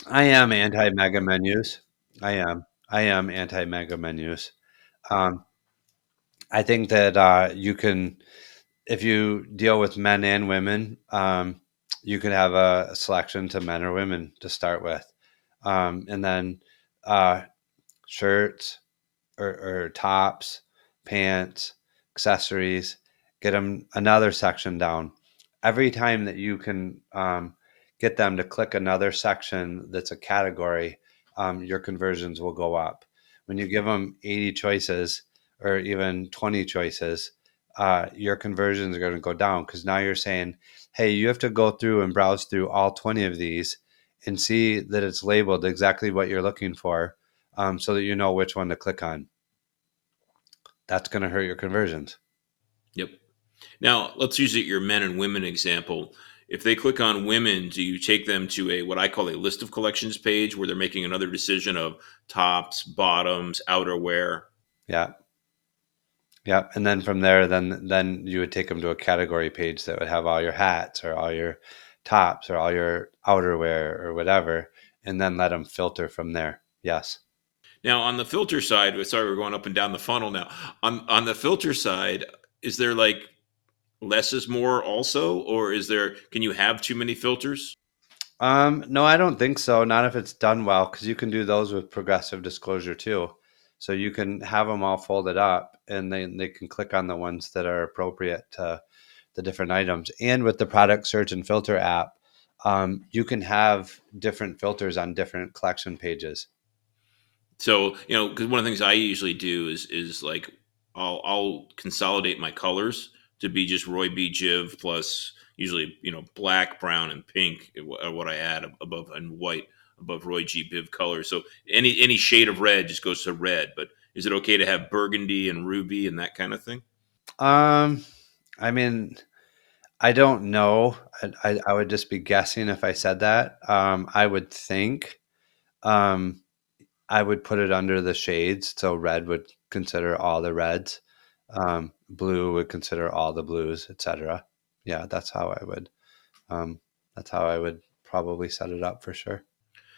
I am anti mega menus. I am. I am anti mega menus. Um, I think that you can, if you deal with men and women, you can have a selection to men or women to start with, and then uh, shirts, or tops, pants, accessories, get them another section down. Every time that you can get them to click another section that's a category, your conversions will go up. When you give them 80 choices or even 20 choices, your conversions are going to go down, because now you're saying, hey, you have to go through and browse through all 20 of these and see that it's labeled exactly what you're looking for, so that you know which one to click on. That's going to hurt your conversions. Yep. Now, let's use your men and women example. If they click on women, do you take them to a what I call a list of collections page where they're making another decision of tops, bottoms, outerwear? Yeah. Yeah. And then from there, then you would take them to a category page that would have all your hats or all your tops or all your outerwear or whatever, and then let them filter from there. Yes. Now, on the filter side, sorry, we're going up and down the funnel now. On the filter side, is there like less is more also, or can you have too many filters? No, I don't think so. Not if it's done well, because you can do those with progressive disclosure too. So you can have them all folded up, and they can click on the ones that are appropriate to the different items. And with the product search and filter app, you can have different filters on different collection pages. So, because one of the things I usually do is like I'll consolidate my colors to be just Roy B. Jiv plus usually black, brown, and pink are what I add above, and white above Roy G. Biv colors. So any shade of red just goes to red. But is it okay to have burgundy and ruby and that kind of thing? Um, I mean, I don't know. I would just be guessing if I said that. I would think. Um, I would put it under the shades. So red would consider all the reds. Blue would consider all the blues, etc. Yeah, um, that's how I would probably set it up for sure.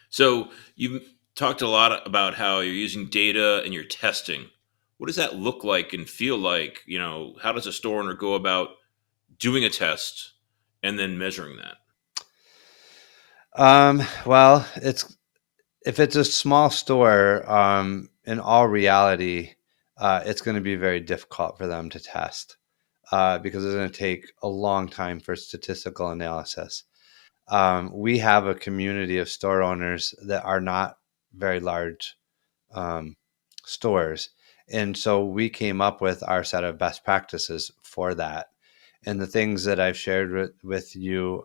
So you've talked a lot about how you're using data and you're testing. What does that look like and feel like? How does a store owner go about doing a test and then measuring that? Well, if it's a small store, in all reality, it's going to be very difficult for them to test, because it's going to take a long time for statistical analysis. We have a community of store owners that are not very large um, stores. And so we came up with our set of best practices for that. And the things that I've shared with you,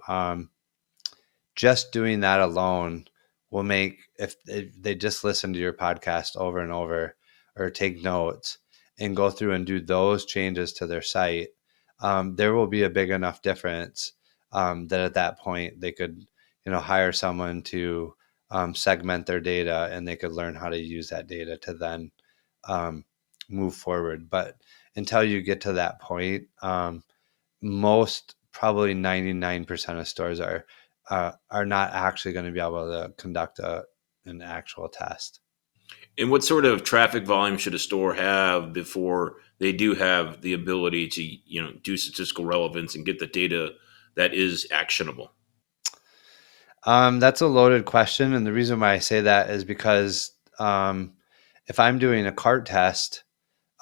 just doing that alone will make, if they just listen to your podcast over and over or take notes and go through and do those changes to their site, there will be a big enough difference, that at that point they could hire someone to segment their data, and they could learn how to use that data to then um, move forward. But until you get to that point, most, probably 99% of stores are not actually going to be able to conduct an actual test. And what sort of traffic volume should a store have before they do have the ability to, do statistical relevance and get the data that is actionable? That's a loaded question, and the reason why I say that is because, if I'm doing a cart test,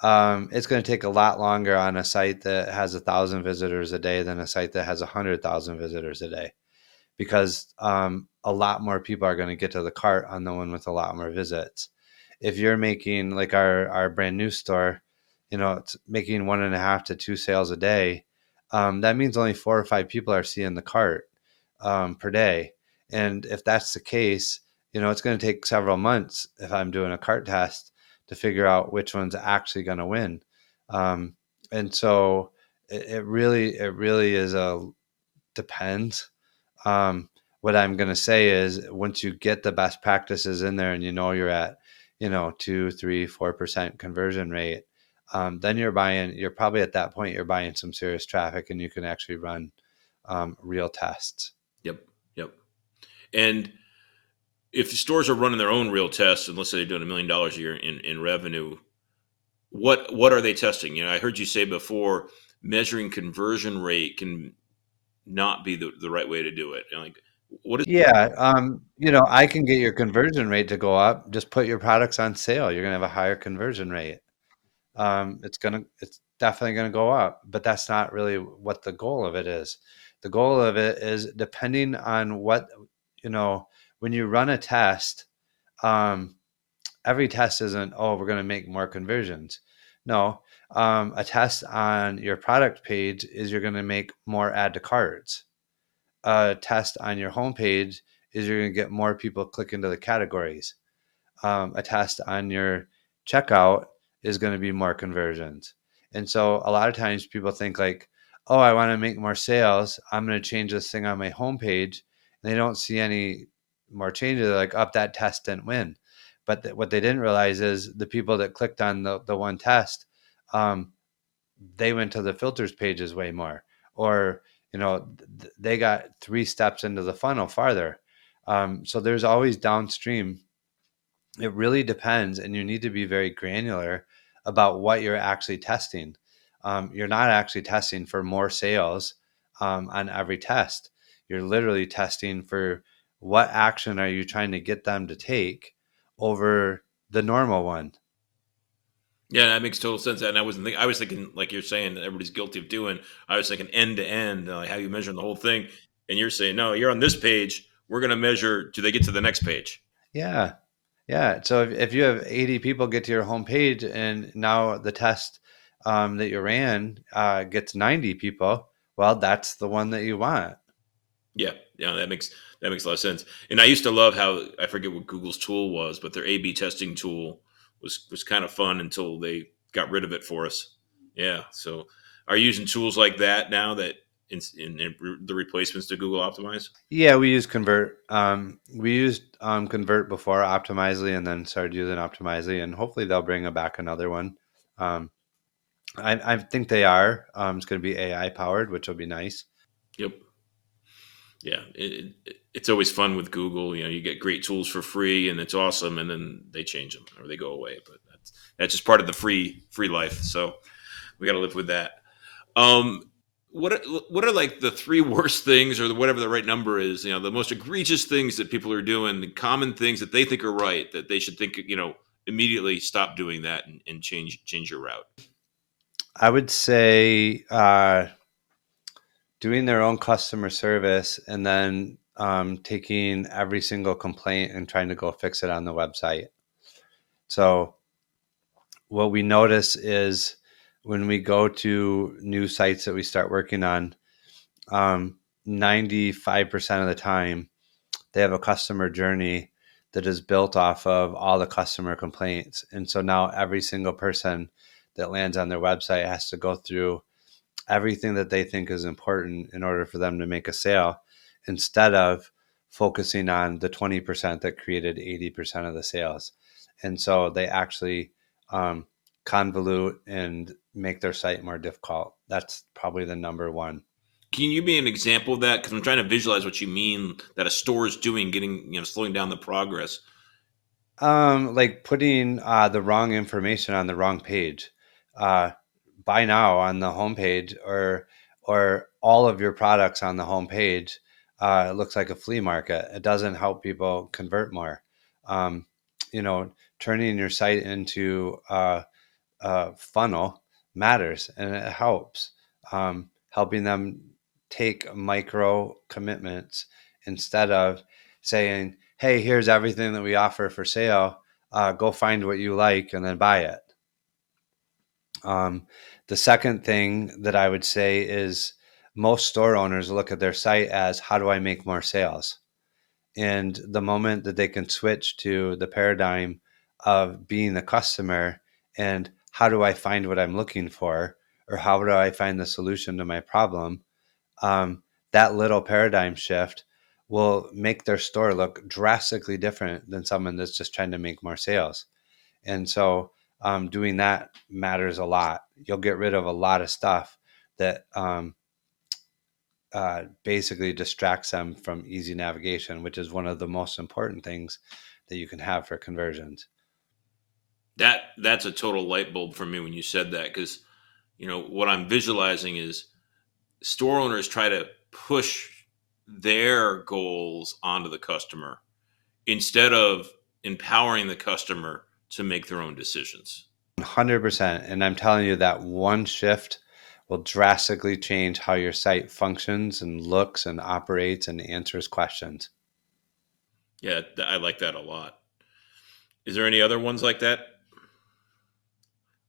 it's going to take a lot longer on a site that has 1,000 visitors a day than a site that has 100,000 visitors a day, because a lot more people are going to get to the cart on the one with a lot more visits. If you're making, like our brand new store, it's making 1.5 to 2 sales a day, that means only 4 or 5 people are seeing the cart per day. And if that's the case, it's going to take several months if I'm doing a cart test to figure out which one's actually going to win. Um, and so it really is a depends. Um, what I'm going to say is, once you get the best practices in there and you're at, 2, 3, 4% conversion rate, then you're probably at that point, you're buying some serious traffic, and you can actually run real tests. Yep. Yep. And if the stores are running their own real tests, and let's say they're doing $1 million a year in revenue, what are they testing? I heard you say before, measuring conversion rate can not be the right way to do it. Like, what is Yeah, I can get your conversion rate to go up. Just put your products on sale. You're going to have a higher conversion rate. It's definitely going to go up, but that's not really what the goal of it is. The goal of it is, depending on what, you know, when you run a test, um, every test isn't, oh, we're going to make more conversions. No, a test on your product page is, you're going to make more add to carts. A test on your homepage is, you're going to get more people click into the categories. A test on your checkout is going to be more conversions. And so a lot of times people think like, oh, I want to make more sales, I'm going to change this thing on my homepage. And they don't see any more changes. They're like, up, that test didn't win. But what they didn't realize is, the people that clicked on the one test, um, they went to the filters pages way more, or they got 3 steps into the funnel farther. So there's always downstream. It really depends, and you need to be very granular about what you're actually testing. You're not actually testing for more sales on every test. You're literally testing for what action are you trying to get them to take over the normal one? Yeah, that makes total sense. And I was thinking, like you're saying, that everybody's guilty of doing. I was thinking end to end, like how you measure the whole thing. And you're saying, no, you're on this page. We're going to measure, do they get to the next page? Yeah. Yeah. So if you have 80 people get to your homepage and now the test that you ran gets 90 people, well, that's the one that you want. Yeah, yeah, that makes a lot of sense. And I used to love how, I forget what Google's tool was, but their A/B testing tool was kind of fun until they got rid of it for us. Yeah, so are you using tools like that now that in the replacements to Google Optimize? Yeah, we use Convert. We used Convert before Optimizely and then started using Optimizely, and hopefully they'll bring back another one. Um, I think they are. It's going to be AI powered, which will be nice. Yep. Yeah, it's always fun with Google. You know, you get great tools for free, and it's awesome, and then they change them or they go away. But that's just part of the free life. So we got to live with that. Um, what are like the three worst things, or whatever the right number is? You know, the most egregious things that people are doing, the common things that they think are right, that they should think, immediately stop doing that and change your route. I would say doing their own customer service and then taking every single complaint and trying to go fix it on the website. So what we notice is when we go to new sites that we start working on, 95% of the time, they have a customer journey that is built off of all the customer complaints. And so now every single person that lands on their website has to go through everything that they think is important in order for them to make a sale instead of focusing on the 20% that created 80% of the sales. And so they actually convolute and make their site more difficult. That's probably the number one. Can you be an example of that? Because I'm trying to visualize what you mean that a store is doing, getting, slowing down the progress. Like putting the wrong information on the wrong page. Uh, Buy now on the homepage, or all of your products on the homepage. It looks like a flea market. It doesn't help people convert more. Um, Turning your site into funnel matters and it helps. Helping them take micro commitments instead of saying, hey, here's everything that we offer for sale. Go find what you like and then buy it. The second thing that I would say is most store owners look at their site as, how do I make more sales? And the moment that they can switch to the paradigm of being the customer and how do I find what I'm looking for, or how do I find the solution to my problem, that little paradigm shift will make their store look drastically different than someone that's just trying to make more sales. And so doing that matters a lot. You'll get rid of a lot of stuff that basically distracts them from easy navigation, which is one of the most important things that you can have for conversions. That's a total light bulb for me when you said that, because what I'm visualizing is store owners try to push their goals onto the customer instead of empowering the customer to make their own decisions. 100%. And I'm telling you that one shift will drastically change how your site functions and looks and operates and answers questions. Yeah, I like that a lot. Is there any other ones like that?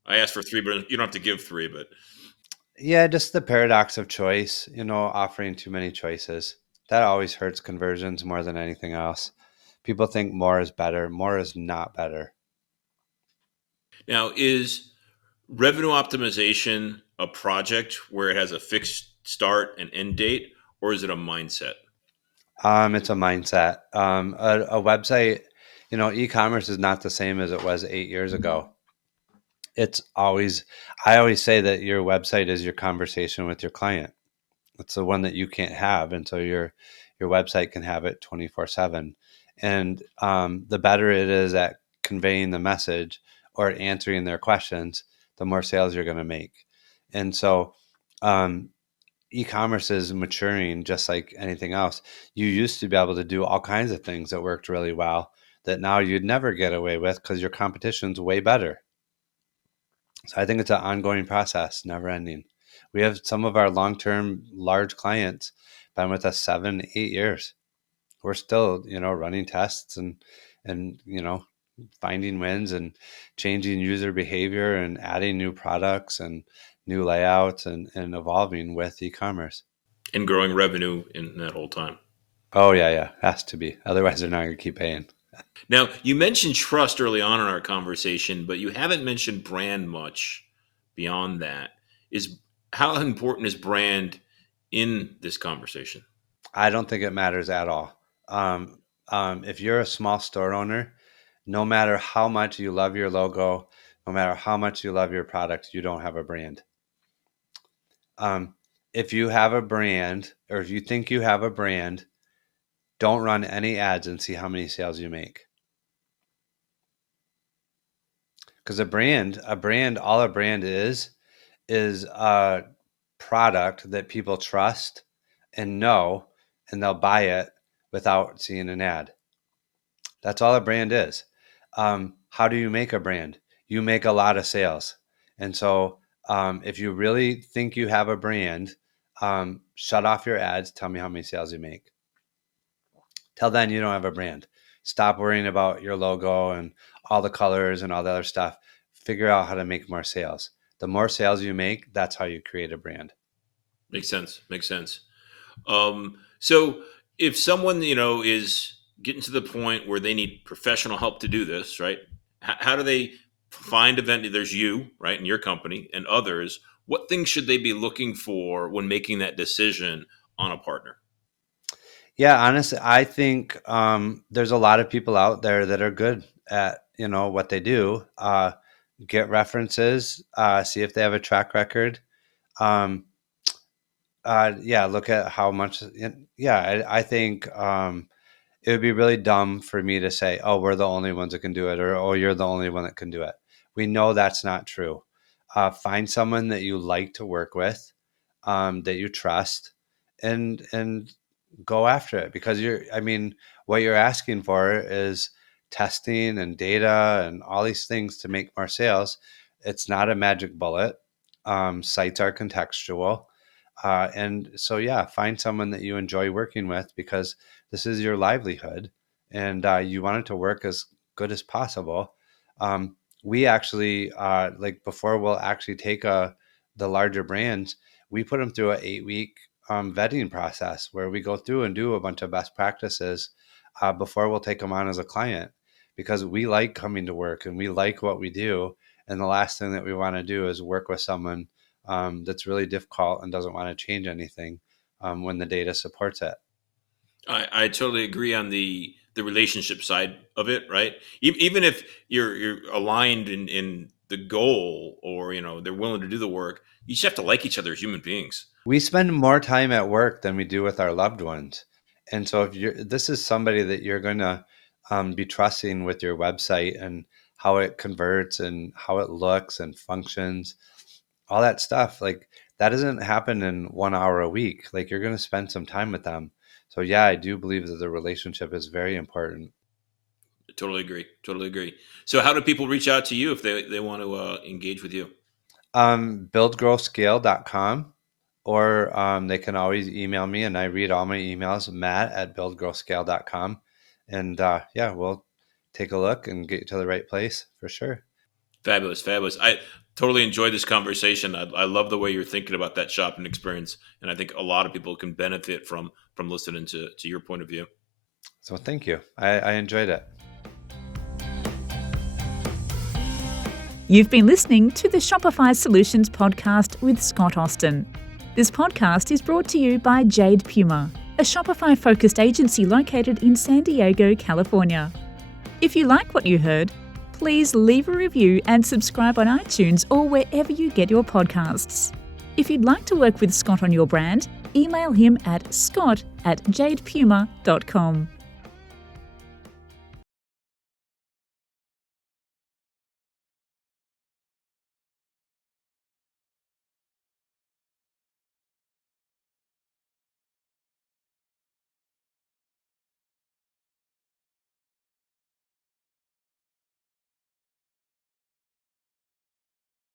I asked for three, but you don't have to give three. But Yeah, just the paradox of choice, offering too many choices. That always hurts conversions more than anything else. People think more is better. More is not better. now, is revenue optimization a project where it has a fixed start and end date, or is it a mindset? It's a mindset. A website, e-commerce is not the same as it was 8 years ago. I always say that your website is your conversation with your client. It's the one that you can't have, and so your website can have it 24/7. And the better it is at conveying the message or answering their questions, the more sales you're going to make. And so, um, e-commerce is maturing just like anything else. You used to be able to do all kinds of things that worked really well that now you'd never get away with because your competition's way better. So I think it's an ongoing process, never ending. We have some of our long-term large clients been with us 7, 8 years. We're still, running tests and, finding wins and changing user behavior and adding new products and new layouts and evolving with e-commerce. And growing revenue in that whole time. Oh, yeah. Has to be. Otherwise, they're not going to keep paying. Now, you mentioned trust early on in our conversation, but you haven't mentioned brand much beyond that. How important is brand in this conversation? I don't think it matters at all. If you're a small store owner, no matter how much you love your logo, no matter how much you love your product, you don't have a brand. If you have a brand, or if you think you have a brand, don't run any ads and see how many sales you make. Because all a brand is a product that people trust and know, and they'll buy it without seeing an ad. That's all a brand is. How do you make a brand? You make a lot of sales. And so if you really think you have a brand, shut off your ads. Tell me how many sales you make. Till then, you don't have a brand. Stop worrying about your logo and all the colors and all the other stuff. Figure out how to make more sales. The more sales you make, that's how you create a brand. Makes sense. So if someone, is getting to the point where they need professional help to do this, right? How do they find a vendor? There's you, right, and your company and others. What things should they be looking for when making that decision on a partner? Yeah, honestly, I think there's a lot of people out there that are good at, what they do. Get references, see if they have a track record. Look at how much. I think it would be really dumb for me to say, oh, we're the only ones that can do it, or, oh, you're the only one that can do it. We know that's not true. Find someone that you like to work with, that you trust, and go after it, because what you're asking for is testing and data and all these things to make more sales. It's not a magic bullet. Sites are contextual. And so, find someone that you enjoy working with, because this is your livelihood and you want it to work as good as possible. We actually, before we'll actually take the larger brands, we put them through an 8-week vetting process where we go through and do a bunch of best practices before we'll take them on as a client, because we like coming to work and we like what we do. And the last thing that we want to do is work with someone that's really difficult and doesn't want to change anything when the data supports it. I totally agree on the relationship side of it, right? Even if you're aligned in the goal, or they're willing to do the work, you just have to like each other as human beings. We spend more time at work than we do with our loved ones. And so if this is somebody that you're going to be trusting with your website and how it converts and how it looks and functions, all that stuff, that doesn't happen in 1 hour a week. You're going to spend some time with them. So I do believe that the relationship is very important. Totally agree. So how do people reach out to you if they want to engage with you? Buildgrowscale.com, or they can always email me, and I read all my emails, matt@buildgrowscale.com. And we'll take a look and get you to the right place for sure. Fabulous. I totally enjoyed this conversation. I love the way you're thinking about that shopping experience. And I think a lot of people can benefit from listening to your point of view. So thank you. I enjoyed it. You've been listening to the Shopify Solutions Podcast with Scott Austin. This podcast is brought to you by Jade Puma, a Shopify-focused agency located in San Diego, California. If you like what you heard, please leave a review and subscribe on iTunes or wherever you get your podcasts. If you'd like to work with Scott on your brand, email him at scott@jadepuma.com.